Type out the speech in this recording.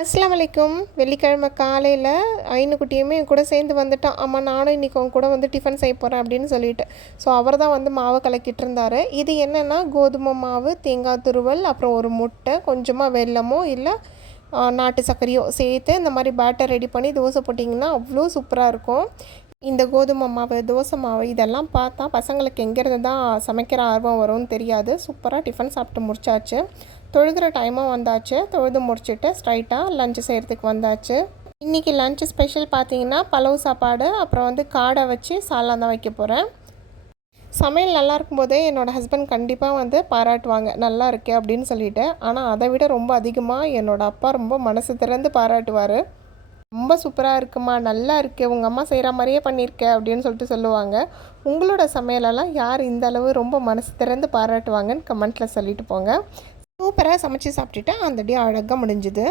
அஸ்ஸலாமு அலைக்கும். வெள்ளிக்கிழமை காலையில் ஐனுக்குட்டியுமே என் கூட சேர்ந்து வந்துட்டான். அம்மா நானும் இன்றைக்கி அவங்க கூட வந்து டிஃபன் செய்ய போகிறேன் அப்படின்னு சொல்லிட்டு. ஸோ அவர் தான் வந்து மாவை கலக்கிட்டு இருந்தார். இது என்னென்னா கோதுமை மாவு, தேங்காய் துருவல், அப்புறம் ஒரு முட்டை, கொஞ்சமாக வெல்லமோ இல்லை நாட்டு சர்க்கரையோ சேர்த்து இந்த மாதிரி பேட்டர் ரெடி பண்ணி தோசை போட்டிங்கன்னா அவ்வளோ சூப்பராக இருக்கும். இந்த கோதுமை மாவு, தோசை மாவு இதெல்லாம் பார்த்தா பசங்களுக்கு எங்கேருந்து தான் சமைக்கிற ஆர்வம் வரும்னு தெரியாது. சூப்பராக டிஃபன் சாப்பிட்டு முடிச்சாச்சு. தொழுகிற டைமும் வந்தாச்சு. தொழுது முடிச்சுட்டு ஸ்ட்ரைட்டாக லஞ்சு செய்கிறதுக்கு வந்தாச்சு. இன்றைக்கி லஞ்சு ஸ்பெஷல் பார்த்திங்கன்னா பலவு சாப்பாடு, அப்புறம் வந்து காடை வச்சு சால்னா தான் வைக்க போகிறேன். சமையல் நல்லா இருக்கும்போதே என்னோடய ஹஸ்பண்ட் கண்டிப்பாக வந்து பாராட்டுவாங்க, நல்லா இருக்கே அப்படின்னு சொல்லிட்டு. ஆனால் அதை விட ரொம்ப அதிகமாக என்னோடய அப்பா ரொம்ப மனசு திறந்து பாராட்டுவார். ரொம்ப சூப்பராக இருக்குமா, நல்லா இருக்கு, உங்கள் அம்மா செய்கிற மாதிரியே பண்ணியிருக்க அப்படின்னு சொல்லிட்டு சொல்லுவாங்க. உங்களோட சமையலெல்லாம் யார் இந்த அளவு ரொம்ப மனசு திறந்து பாராட்டுவாங்கன்னு கமெண்ட்டில் சொல்லிட்டு போங்க. சூப்பராக சமைச்சு சாப்பிட்டுட்டு அந்த டே அழகாக முடிஞ்சுது.